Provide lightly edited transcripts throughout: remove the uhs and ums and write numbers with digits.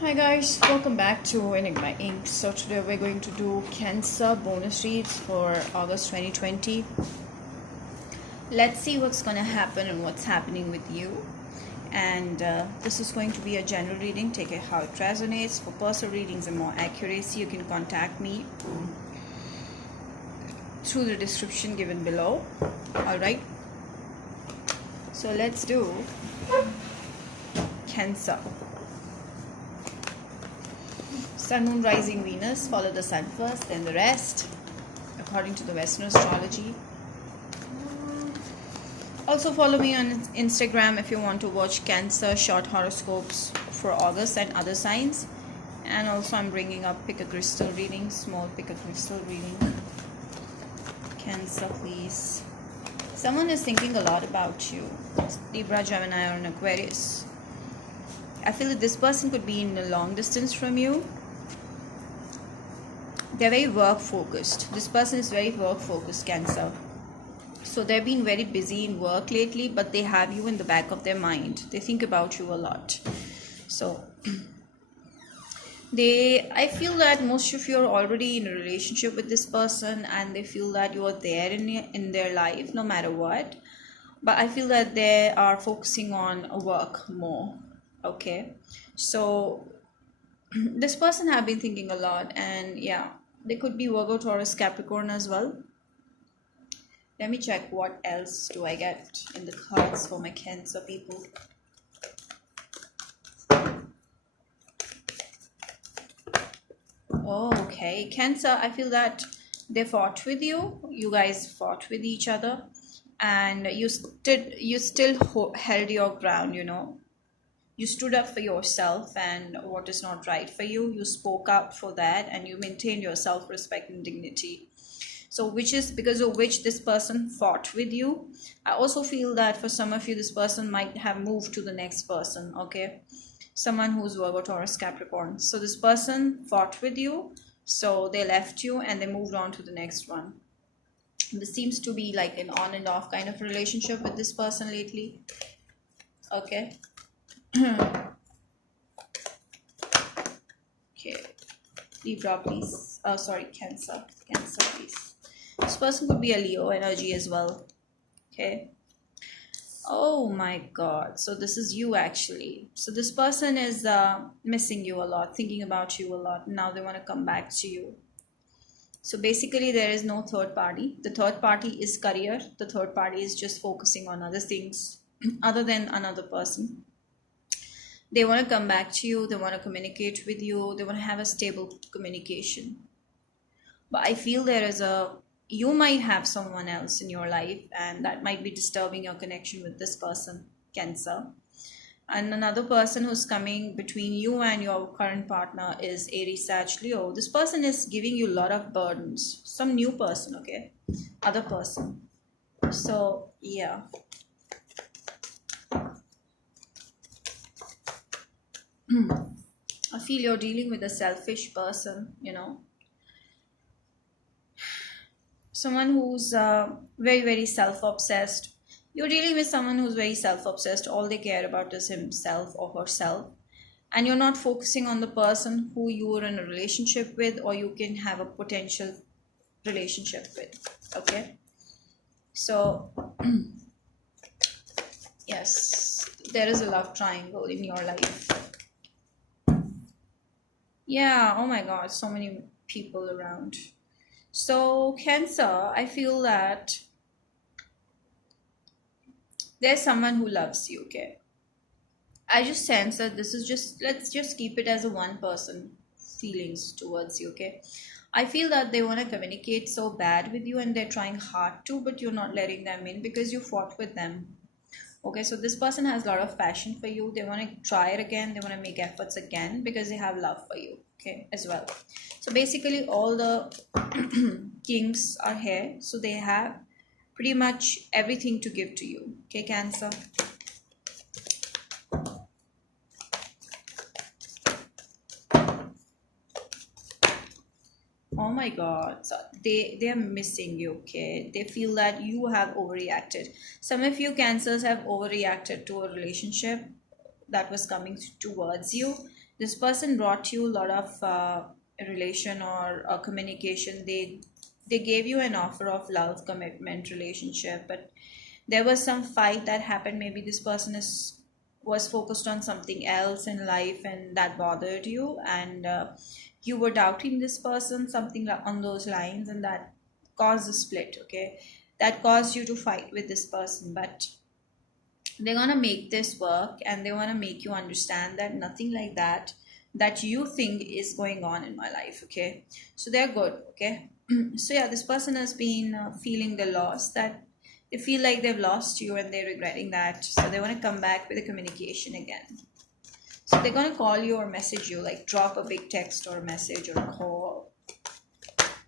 Hi guys, welcome back to Enigma Inc. So today we're going to do Cancer bonus reads for August 2020. Let's see what's going to happen and what's happening with you. And this is going to be a general reading. Take it how it resonates. For personal readings and more accuracy, you can contact me through the description given below. Alright, so let's do Cancer. Sun, Moon, Rising, Venus. Follow the Sun first, then the rest, according to the Western astrology. Also follow me on Instagram if you want to watch Cancer short horoscopes for August and other signs. And also I'm bringing up pick a crystal reading, small pick a crystal reading. Cancer, please. Someone is thinking a lot about you. Libra, Gemini, or an Aquarius. I feel that this person could be in a long distance from you. They're very work focused. This person is very work focused, Cancer. So they've been very busy in work lately, but they have you in the back of their mind. They think about you a lot. So I feel that most of you are already in a relationship with this person, and they feel that you are there in their life no matter what. But I feel that they are focusing on work more. Okay, so this person have been thinking a lot, and yeah, they could be Virgo, Taurus, Capricorn as well. Let me check what else do I get in the cards for my Cancer people. Okay, Cancer, I feel that they fought with you. You guys fought with each other, and you still held your ground, You stood up for yourself and what is not right for you. You spoke up for that, and you maintained your self-respect and dignity. So which is because of which this person fought with you. I also feel that for some of you, this person might have moved to the next person, okay? Someone who's Virgo, Taurus, Capricorn. So this person fought with you, so they left you and they moved on to the next one. This seems to be like an on and off kind of relationship with this person lately, okay? Okay, Libra, please. Oh, sorry, Cancer, please. This person could be a Leo energy as well. Okay. Oh my God. So this is you actually. So this person is missing you a lot, thinking about you a lot. Now they want to come back to you. So basically there is no third party. The third party is career. The third party is just focusing on other things other than another person. They want to come back to you. They want to communicate with you. They want to have a stable communication. But I feel you might have someone else in your life, and that might be disturbing your connection with this person, Cancer. And another person who's coming between you and your current partner is Aries, Sag, Leo. This person is giving you a lot of burdens. Some new person, okay? Other person. So, yeah. I feel you're dealing with a selfish person, someone who's very, very self-obsessed. You're dealing with someone who's very self-obsessed. All they care about is himself or herself. And you're not focusing on the person who you are in a relationship with, or you can have a potential relationship with. Okay? So, yes, there is a love triangle in your life. Yeah, oh my God, so many people around. So, Cancer, I feel that there's someone who loves you, okay? I just sense that let's just keep it as a one person feelings towards you, okay? I feel that they want to communicate so bad with you, and they're trying hard to, but you're not letting them in because you fought with them. Okay, so this person has a lot of passion for you. They want to try it again. They want to make efforts again because they have love for you, okay, as well. So basically, all the kings are here. So they have pretty much everything to give to you, okay, Cancer? Oh my God. So they are missing you, okay? They feel that you have overreacted. Some of you Cancers have overreacted to a relationship that was coming towards you. This person brought you a lot of relation or communication. They gave you an offer of love, commitment, relationship, but there was some fight that happened. Maybe this person is was focused on something else in life, and that bothered you, and you were doubting this person, something on those lines, and that caused a split. Okay, that caused you to fight with this person, but they're gonna make this work, and they want to make you understand that nothing like that you think is going on in my life. Okay, so they're good. Okay, so yeah, this person has been feeling the loss, that they feel like they've lost you and they're regretting that, so they want to come back with a communication again. So they're going to call you or message you, like drop a big text or a message or a call.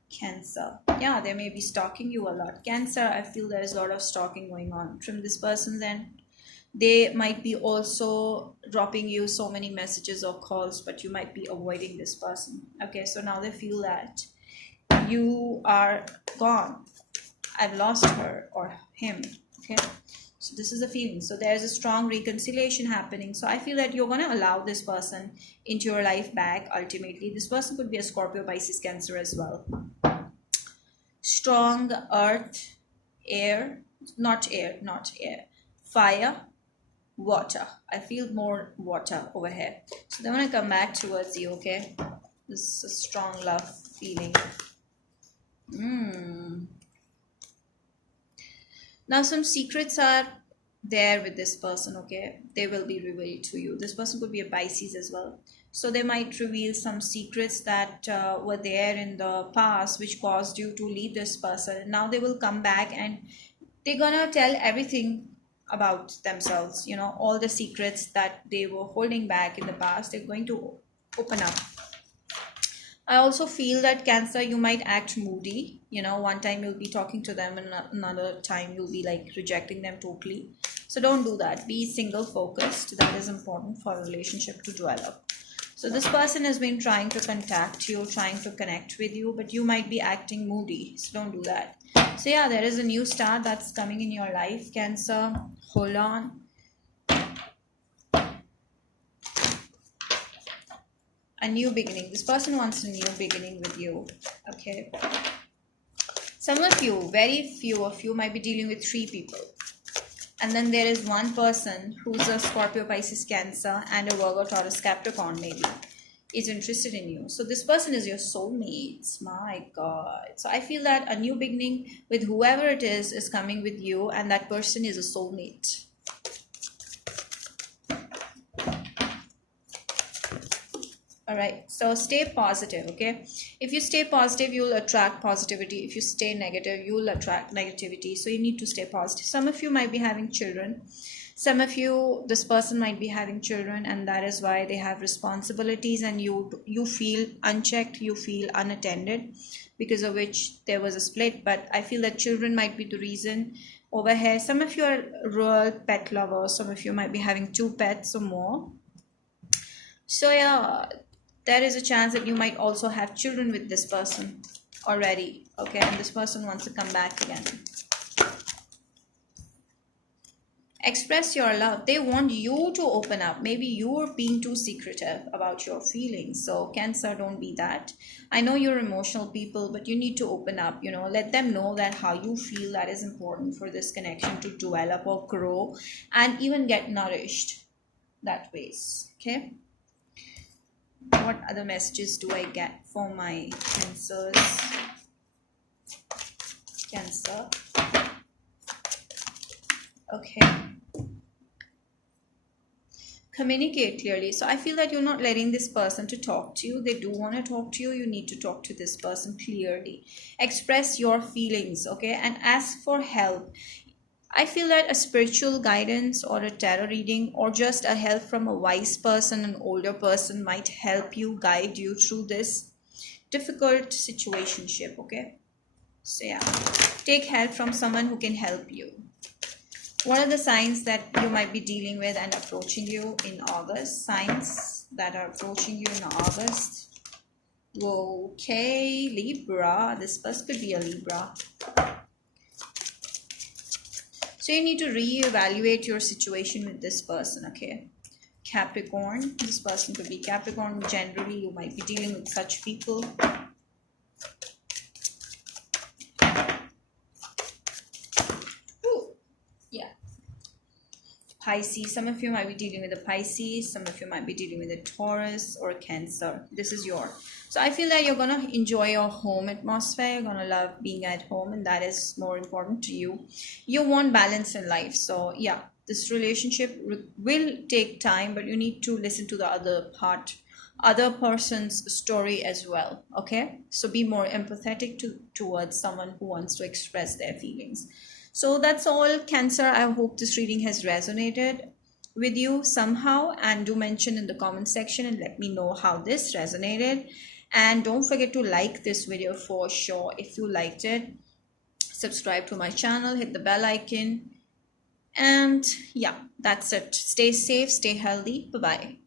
Cancer, yeah, they may be stalking you a lot. Cancer, I feel there is a lot of stalking going on from this person's end. They might be also dropping you so many messages or calls, but you might be avoiding this person. Okay, so now they feel that you are gone, I've lost her or him. Okay, so this is a feeling. So there's a strong reconciliation happening. So I feel that you're going to allow this person into your life back. Ultimately, this person could be a Scorpio, Pisces, Cancer as well. Strong earth, air, not air, fire, water. I feel more water over here. So they want to come back towards you. Okay, this is a strong love feeling. Now some secrets are there with this person. Okay, they will be revealed to you. This person could be a Pisces as well, so they might reveal some secrets that were there in the past which caused you to leave this person. Now they will come back and they're gonna tell everything about themselves, all the secrets that they were holding back in the past, they're going to open up. I also feel that Cancer, you might act moody. One time you'll be talking to them, and another time you'll be like rejecting them totally. So don't do that. Be single focused. That is important for a relationship to develop. So this person has been trying to contact you, trying to connect with you, but you might be acting moody. So don't do that. So yeah, there is a new start that's coming in your life, Cancer. Hold on. A new beginning. This person wants a new beginning with you. Okay. Some of you, very few of you, might be dealing with 3 people. And then there is one person who's a Scorpio, Pisces, Cancer, and a Virgo, Taurus, Capricorn maybe, is interested in you. So this person is your soulmate. My God. So I feel that a new beginning with whoever it is coming with you, and that person is a soulmate. All right, so stay positive. Okay, if you stay positive, you'll attract positivity. If you stay negative, you'll attract negativity. So you need to stay positive. Some of you might be having children. Some of you, this person might be having children, and that is why they have responsibilities, and you feel unchecked, you feel unattended, because of which there was a split. But I feel that children might be the reason over here. Some of you are real pet lovers. Some of you might be having 2 pets or more. So yeah, there is a chance that you might also have children with this person already. Okay, and this person wants to come back again. Express your love. They want you to open up. Maybe you're being too secretive about your feelings. So Cancer, don't be that. I know you're emotional people, but you need to open up. Let them know that how you feel, that is important for this connection to develop or grow and even get nourished that ways. Okay, what other messages do I get for my Cancers? Cancer. Okay. Communicate clearly. So I feel that you're not letting this person to talk to you. They do want to talk to you. You need to talk to this person clearly. Express your feelings, okay? And ask for help. I feel that a spiritual guidance or a tarot reading or just a help from a wise person, an older person, might help you, guide you through this difficult situationship. Okay, so yeah, take help from someone who can help you. What are the signs that you might be dealing with and approaching you in August? Signs that are approaching you in August. Okay, Libra. This person could be a Libra. So you need to reevaluate your situation with this person. Okay, Capricorn. This person could be Capricorn. Generally, you might be dealing with such people. Ooh, yeah. Pisces. Some of you might be dealing with a Pisces. Some of you might be dealing with a Taurus or a Cancer. This is your. So I feel that you're going to enjoy your home atmosphere. You're going to love being at home, and that is more important to you. You want balance in life. So yeah, this relationship will take time, but you need to listen to the other person's story as well. Okay, so be more empathetic towards someone who wants to express their feelings. So that's all, Cancer. I hope this reading has resonated with you somehow, and do mention in the comment section and let me know how this resonated. And don't forget to like this video for sure if you liked it. Subscribe to my channel, hit the bell icon, and yeah, that's it. Stay safe, stay healthy. Bye bye.